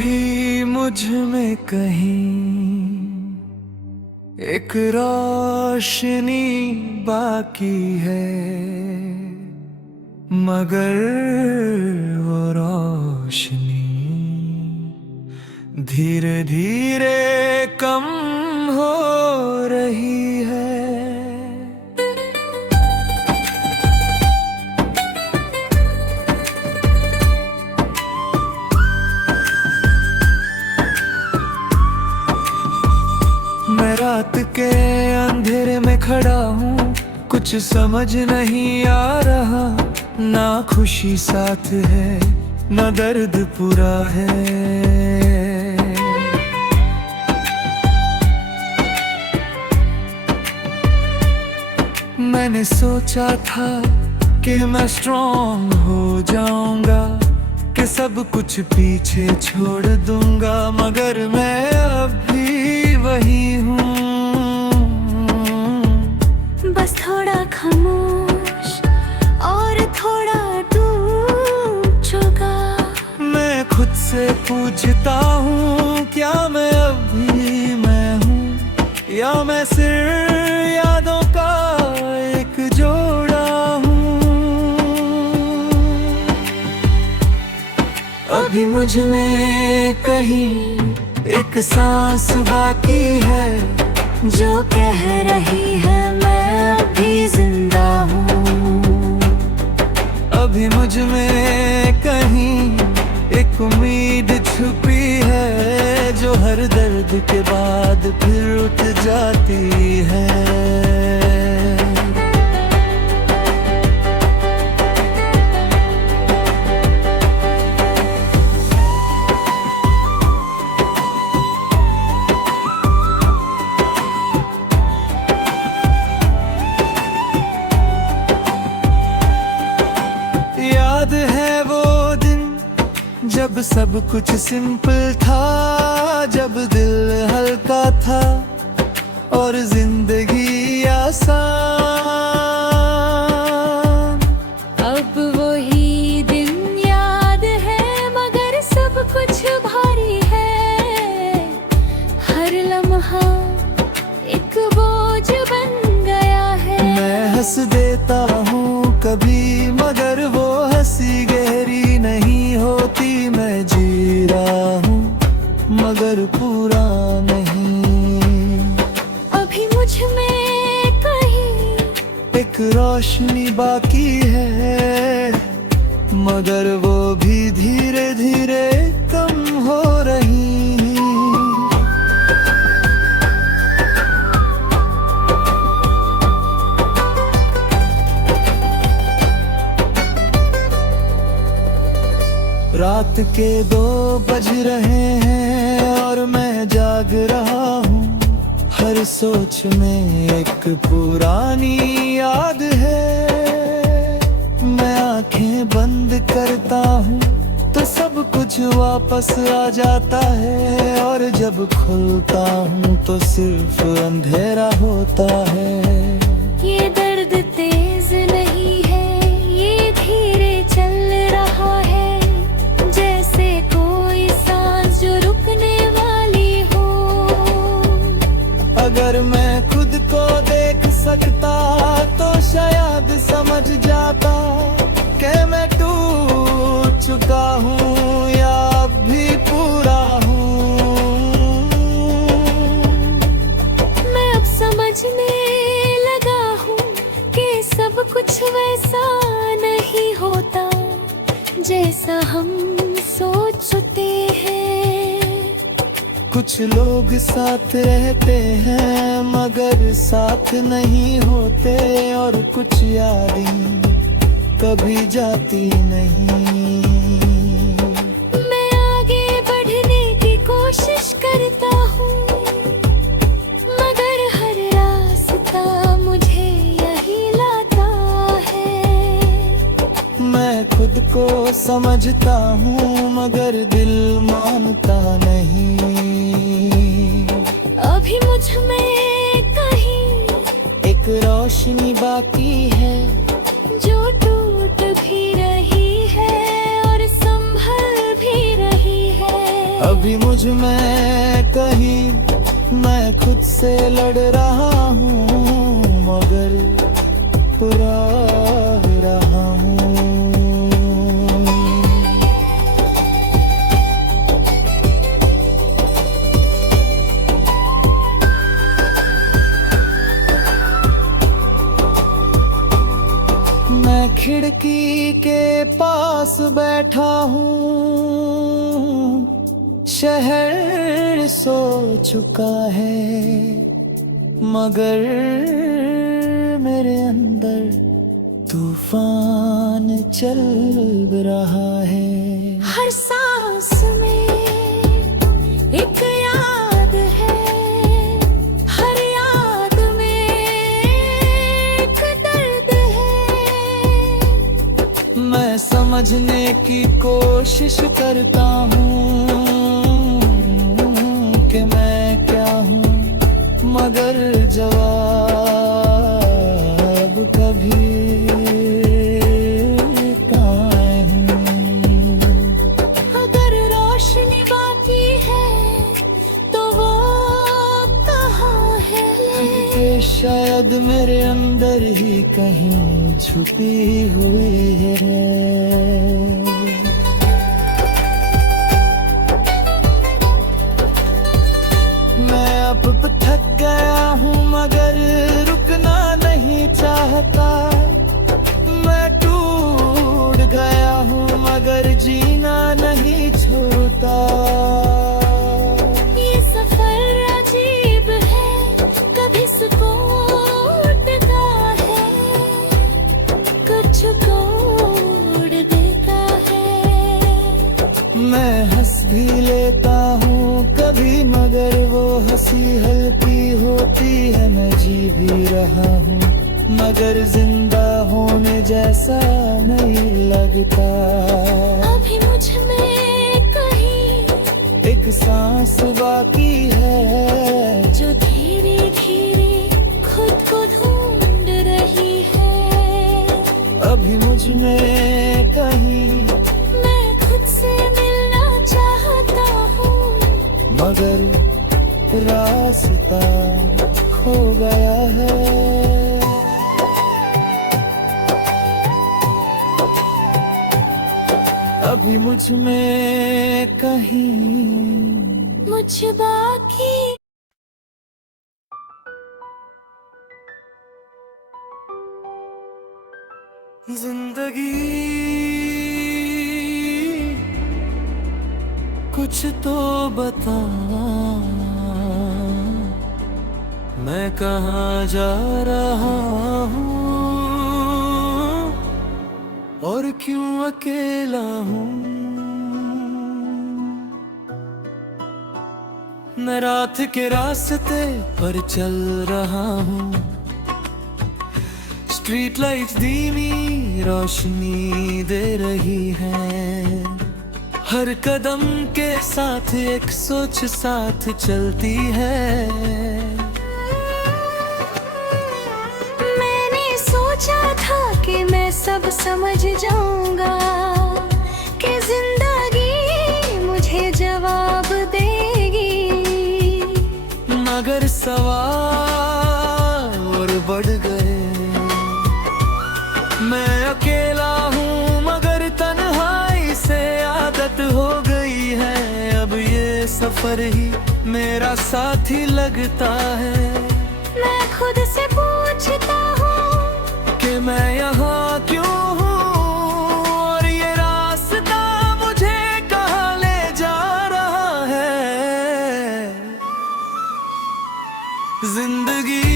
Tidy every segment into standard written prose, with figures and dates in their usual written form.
अभी मुझ में कहीं एक रोशनी बाकी है, मगर वो रोशनी धीरे धीरे कम हो रही है। मैं रात के अंधेरे में खड़ा हूँ, कुछ समझ नहीं आ रहा, ना खुशी साथ है ना दर्द पूरा है। मैंने सोचा था कि मैं स्ट्रॉन्ग हो जाऊंगा, कि सब कुछ पीछे छोड़ दूंगा, मगर मैं अभी वही हूँ, बस थोड़ा खामोश और थोड़ा डूब चुका। मैं खुद से पूछता हूँ, क्या मैं अभी मैं हूँ, या मैं सिर्फ यादों का एक जोड़ा हूँ। अभी मुझ में कहीं एक सांस बाकी है, जो कह रही है मैं अभी जिंदा हूँ। अभी मुझ में कहीं एक उम्मीद छुपी है, जो हर दर्द के बाद फिर उठ जाती है। याद है वो दिन जब सब कुछ सिंपल था, जब दिल हल्का था और जिंदगी आसान। अब वही दिन याद है, मगर सब कुछ भारी है। हर लम्हा एक बोझ बन गया है। मैं हंस देता हूँ कभी, मगर वो हंसी गहरी नहीं होती। मैं जी रहा हूँ मगर पूरा नहीं। अभी मुझ में कहीं एक रोशनी बाकी है, मगर वो भी धीरे धीरे कम हो रही। रात के 2 बज रहे हैं और मैं जाग रहा हूँ। हर सोच में एक पुरानी याद है। मैं आंखें बंद करता हूँ तो सब कुछ वापस आ जाता है, और जब खुलता हूँ तो सिर्फ अंधेरा होता है। ये दर्द तेज नहीं है, ये धीरे चल रहा है, जैसे कोई सांस जो रुकने वाली हो। अगर मैं खुद को देख सकता तो शायद समझ जाता कि मैं टूट चुका हूँ या अब भी पूरा हूँ। मैं अब समझने लगा हूँ कि सब कुछ वैसा नहीं होता जैसा हम सोचते हैं। कुछ लोग साथ रहते हैं मगर साथ नहीं होते, और कुछ यादें कभी जाती नहीं। मैं आगे बढ़ने की कोशिश करता हूँ, मगर हर रास्ता मुझे यही लाता है। मैं खुद को समझता हूँ मगर दिल मानता नहीं। अभी मुझ में कहीं एक रोशनी बाकी है, जो टूट भी रही है और संभल भी रही है। अब अभी मुझ में कहीं मैं खुद से लड़ रहा हूँ, मगर पूरा रहा हूँ। मैं खिड़की के पास बैठा हूँ, शहर सो चुका है, मगर मेरे अंदर तूफान चल रहा है। हर सांस में एक याद है, हर याद में एक दर्द है। मैं समझने की कोशिश करता हूँ कि मैं क्या हूँ, मगर जवाब कभी कहाँ हूँ। अगर रोशनी बाकी है तो वो कहाँ है? कि शायद मेरे अंदर ही कहीं छुपी हुई है। अब थक गया हूँ मगर रुकना नहीं चाहता, मैं टूट गया हूँ मगर जीना नहीं छोड़ता। ये सफर अजीब है, कभी सुकून देता है, कुछ तोड़ देता है। मैं हंस भी लेता हूँ कभी, मगर वो हंसी हल्की होती है। मैं जी भी रहा हूँ मगर जिंदा होने जैसा नहीं लगता। अभी मुझ में कहीं एक सांस बाकी है, जो धीरे धीरे खुद को ढूंढ रही है। अभी मुझ में कहीं मैं खुद से मिलना चाहता हूँ, मगर रास्ता खो गया है। अभी मुझ में कहीं मुझ बाकी। जिंदगी कुछ तो बता, मैं कहाँ जा रहा हूँ और क्यों अकेला हूँ। मैं रात के रास्ते पर चल रहा हूँ, स्ट्रीट लाइट्स धीमी रोशनी दे रही है। हर कदम के साथ एक सोच साथ चलती है। मैंने सोचा था कि मैं सब समझ जाऊंगा, कि जिंदगी मुझे जवाब देगी, मगर सवाल और बढ़ गए। मैं अकेला हूँ मगर तन्हाई से आदत हो गई है। अब ये सफर ही मेरा साथी लगता है। मैं खुद से पूछता हूँ कि मैं यहाँ क्यों हूँ और ये रास्ता मुझे कहाँ ले जा रहा है। जिंदगी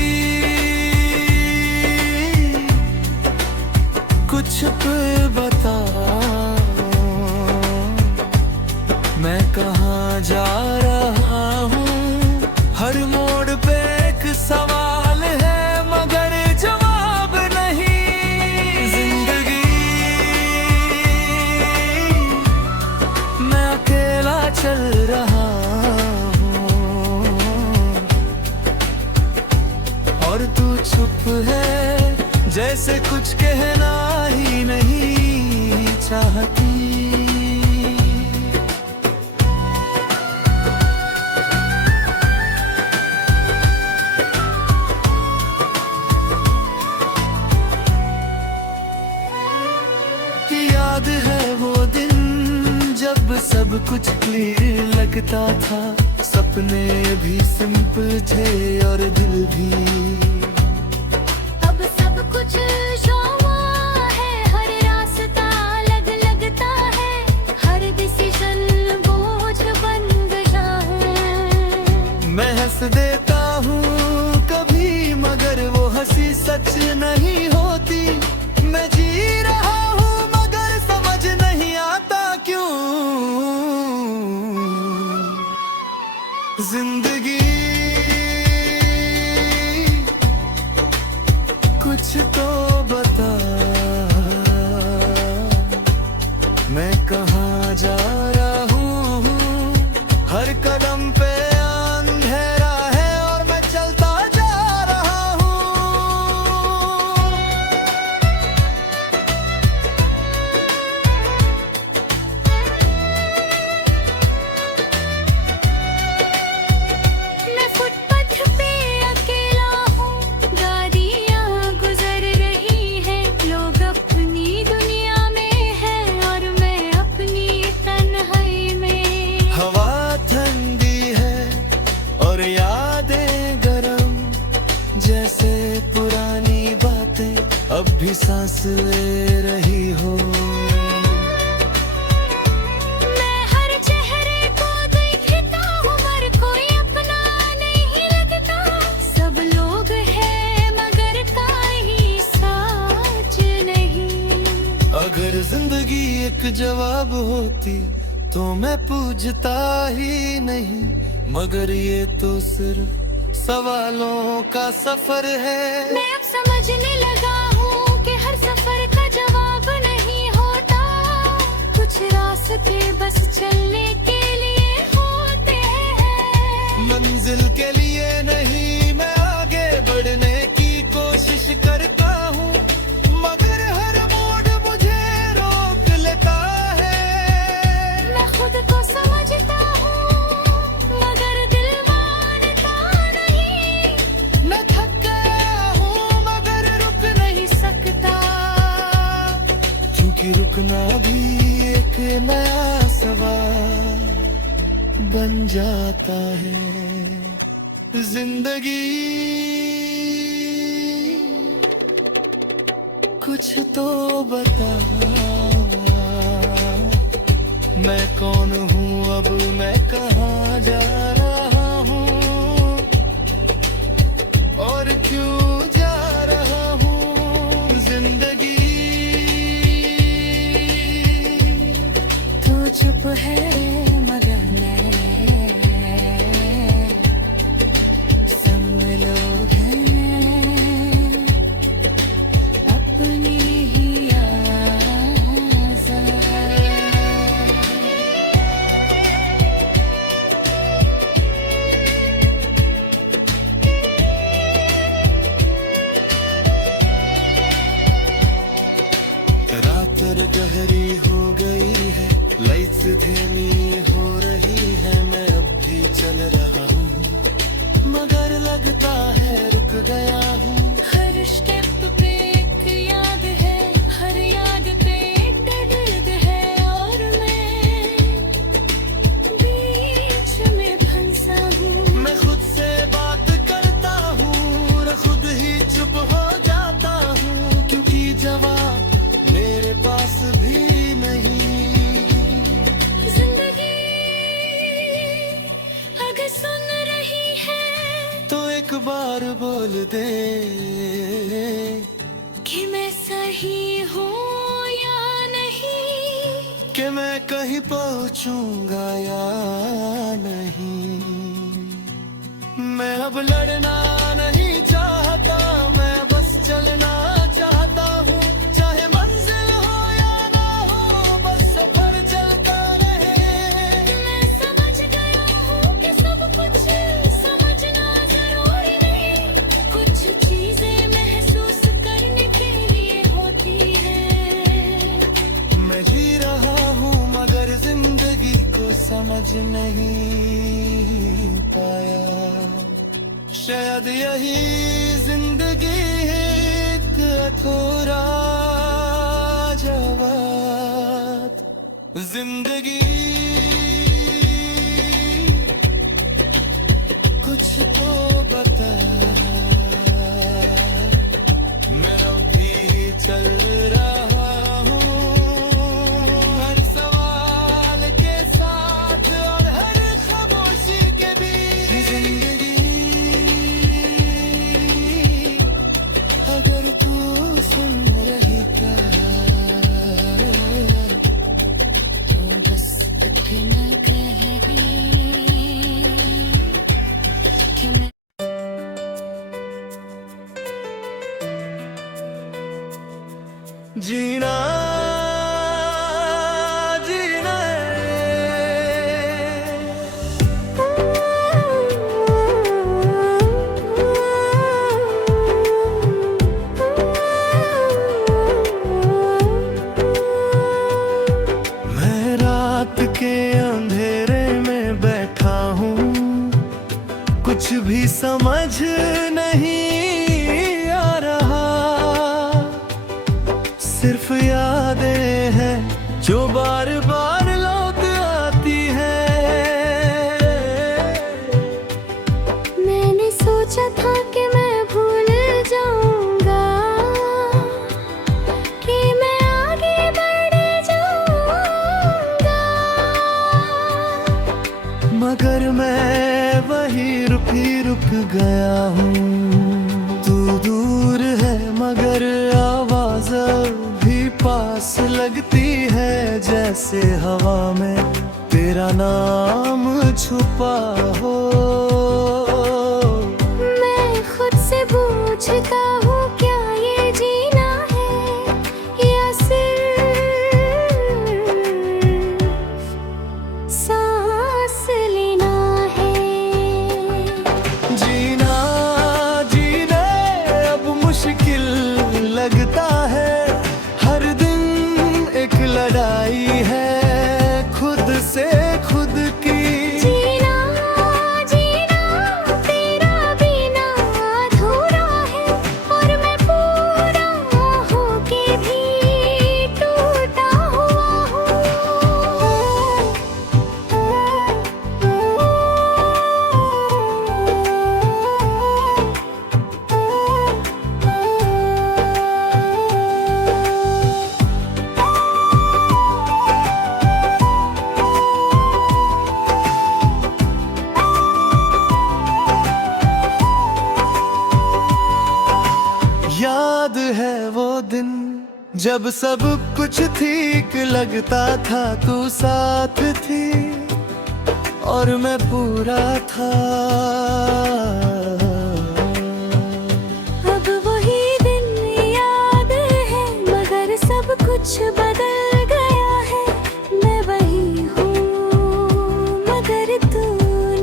कुछ पे बता, मैं कहाँ जा रहा हूँ। हर मोड़ पे एक सवाल है मगर जवाब नहीं। जिंदगी मैं अकेला चल रहा हूँ और तू चुप है, जैसे कुछ कहना ही नहीं चाहती। सब कुछ क्लियर लगता था, सपने भी सिंपल थे और दिल भी। अब सब कुछ शोभा है, हर रास्ता अलग लगता है, हर डिसीजन बोझ बन गया है। मैं हंस देता हूँ कभी, मगर वो हंसी सच नहीं होती। मैं जी रहा हूँ मगर समझ नहीं आता क्यों। जिंदगी कुछ तो बता, मैं कहाँ जा रहा हूँ। हर कदम पे अंधेरा है और मैं चलता जा रहा हूँ। मैं फुटपाथ पे अकेला हूँ, गाड़ियाँ गुजर रही हैं, लोग अपनी दुनिया में हैं और मैं अपनी तन्हाई में। हवा ठंडी है और यादें गरम, जैसे पुरानी बातें अब भी सांस ले रही हो। मैं हर चेहरे को देखता हूँ, मगर कोई अपना नहीं लगता। सब लोग हैं मगर कोई सच नहीं। अगर जिंदगी एक जवाब होती तो मैं पूछता ही नहीं, मगर ये तो सिर्फ सवालों का सफर है। मैं अब समझने लगा हूँ कि हर सफर का जवाब नहीं होता, कुछ रास्ते बस चलने के लिए होते हैं। मंजिल के लिए नहीं, मैं आगे बढ़ने की कोशिश करता हूँ, मगर हर मोड़ मुझे रोक लेता है। मैं खुद को समझता हूँ मगर दिल मानता नहीं। मैं थक गया हूँ मगर रुक नहीं सकता, क्योंकि रुकना भी एक नया सवाल बन जाता है। जिंदगी कुछ तो बता, मैं कौन हूँ अब, मैं कहाँ जा रहा हूँ और क्यों जा रहा हूँ। जिंदगी तू चुप है मगर मैं संग लोग हैं अपनी ही आज़ाद। रात गहरी हो गई है, लाइट्स धीमी हो रही है, मैं अब भी चल रहा हूँ, मगर लगता है रुक गया हूँ। हर स्टेप पे एक याद है, हर याद पे एक दर्द है और मैं बीच में फंसा हूँ। मैं खुद से बात करता हूँ और खुद ही चुप हो जाता हूँ, क्योंकि जवाब मेरे पास भी नहीं। जिंदगी अगर सुन रही है तो एक बार बोल दे कि मैं सही हूँ या नहीं, कि मैं कहीं पहुंचूंगा या नहीं। मैं अब लड़ना नहीं चाहता, मैं बस चलना चाहता हूँ, चाहे मंजिल हो या ना हो, बस सफर चलता रहे। मैं समझ गया हूँ कि सब कुछ समझना जरूरी नहीं, कुछ चीजें महसूस करने के लिए होती है। मैं जी रहा हूँ मगर जिंदगी को समझ नहीं पाया, शायद यही जिंदगी एक अधूरा जवाब। जिंदगी कि मैं जीना जीना मैं रात के अंधेरे में बैठा हूँ, कुछ भी समझ नहीं आ रहा, सिर्फ यादें हैं जो बार बार लौट आती हैं। मैंने सोचा था कि मैं भूल जाऊंगा, कि मैं आगे बढ़ जाऊंगा, मगर मैं वही रुक गया हूँ। तू दूर है मगर आवाज भी पास लगती है, जैसे हवा में तेरा नाम छुपा हो। मैं खुद से पूछता हूँ क्या ये जीना है या सिर्फ सांस लेना है। जीना जीने अब मुश्किल लगता है, हर दिन एक लड़ाई है खुद से खुद की। जीना जीना तेरा बिना अधूरा है, और मैं पूरा होके भी टूटा हुआ याद है वो दिन जब सब कुछ ठीक लगता था, तू साथ थी और मैं पूरा था। अब वही दिन याद है मगर सब कुछ बदल गया है। मैं वही हूँ मगर तू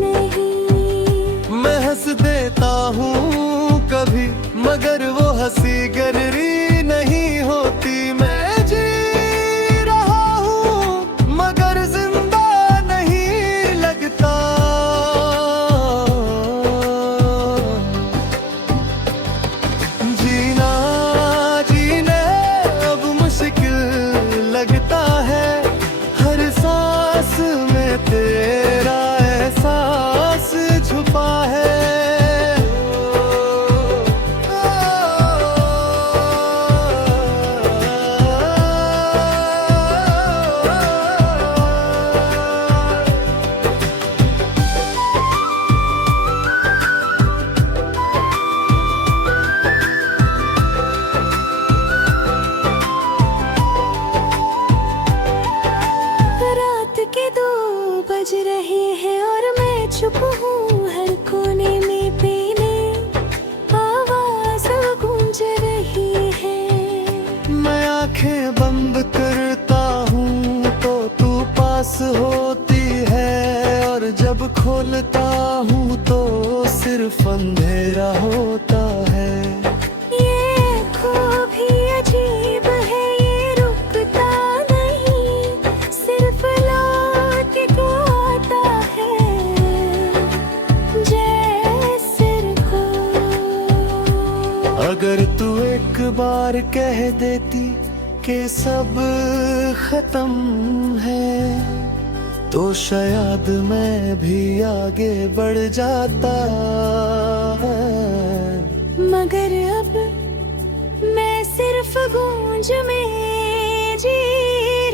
नहीं। मैं हंस देता हूँ कभी मगर वो हंसी गहरी नहीं होती। मैं जी रहा हूँ मगर जिंदा नहीं लगता। जीना जीने अब मुश्किल लगता है, हर सांस में तेरा एहसास छुपा है। रात के 2 बज रहे हैं और मैं चुप हूँ हर कोने में पीने आवाज गूंज रही है। मैं आंखें बंद करता हूँ तो तू पास होती है, और जब खोलता हूँ तो सिर्फ अंधेरा होता है। ये खूबी अजीब है, ये रुकता नहीं, सिर्फ लौट के आता है जैसे रुको। अगर तू एक बार कह देती कि सब खत्म है, तो शायद मैं भी आगे बढ़ जाता। मगर अब मैं सिर्फ गूंज में जी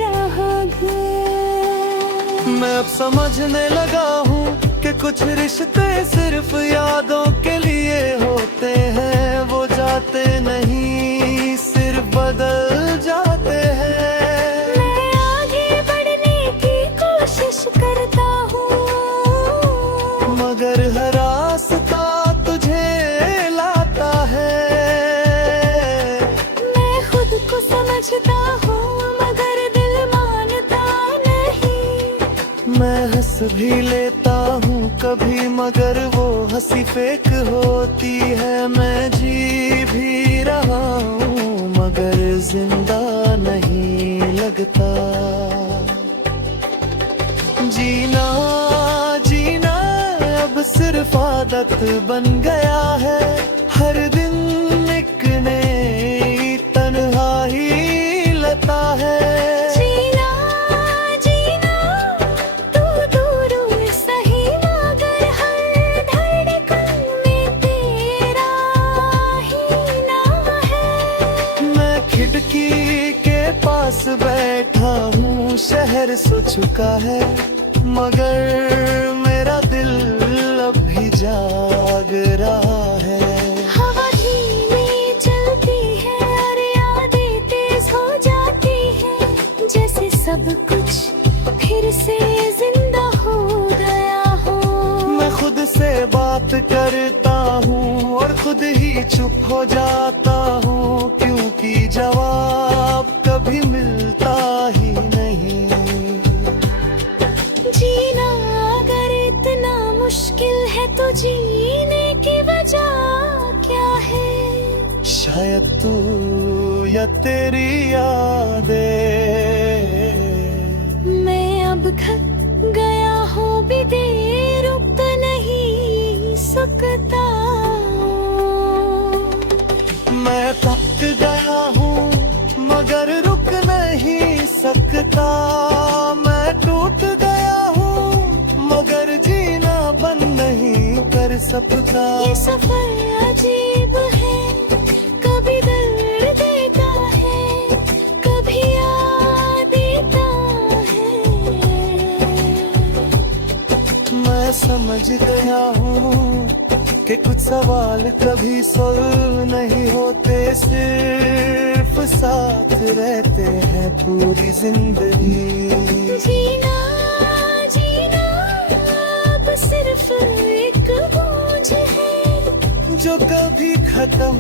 रहा हूँ। मैं अब समझने लगा हूँ कि कुछ रिश्ते सिर्फ यादों के लिए होते हैं। वो जाते नहीं, सिर्फ बदल जाते हैं। मैं आगे बढ़ने की कोशिश करता हूँ मगर हर रास्ता हंस भी लेता हूँ कभी, मगर वो हंसी फेक होती है। मैं जी भी रहा हूँ मगर जिंदा नहीं लगता। जीना जीना अब सिर्फ आदत बन गया है, हर दिन एक नई तन्हाई लता है। जीना जीना तू दूर सही, मगर हर धड़कन में तेरा ही नाम है। मैं खिड़की के पास बैठा हूँ, शहर सो चुका है मगर मेरा दिल अब भी जाग रहा है। हवा धीमी चलती है और यादें तेज हो जाती है, जैसे सब कुछ फिर से जिंदा हो गया हो। मैं खुद से बात करता हूँ और खुद ही चुप हो जाता हूँ, क्योंकि जवाब कभी मिलता ही नहीं। जीना अगर इतना मुश्किल है तो जीने की वजह क्या है? शायद तू या तेरी यादें। मैं अब थक गया हूँ भी देर रुक नहीं सकता। मैं थक गया हूँ मगर रुक नहीं सकता। मैं टूट गया हूँ मगर जीना बंद नहीं कर सकता। ये सफर अजीब है, कभी दर्द देता है, कभी याद देता है। मैं समझ गया हूँ कि कुछ सवाल कभी सुल नहीं होते, सिर्फ साथ रहते हैं पूरी जिंदगी। जीना जीना अब सिर्फ एक गूंज है जो कभी खत्म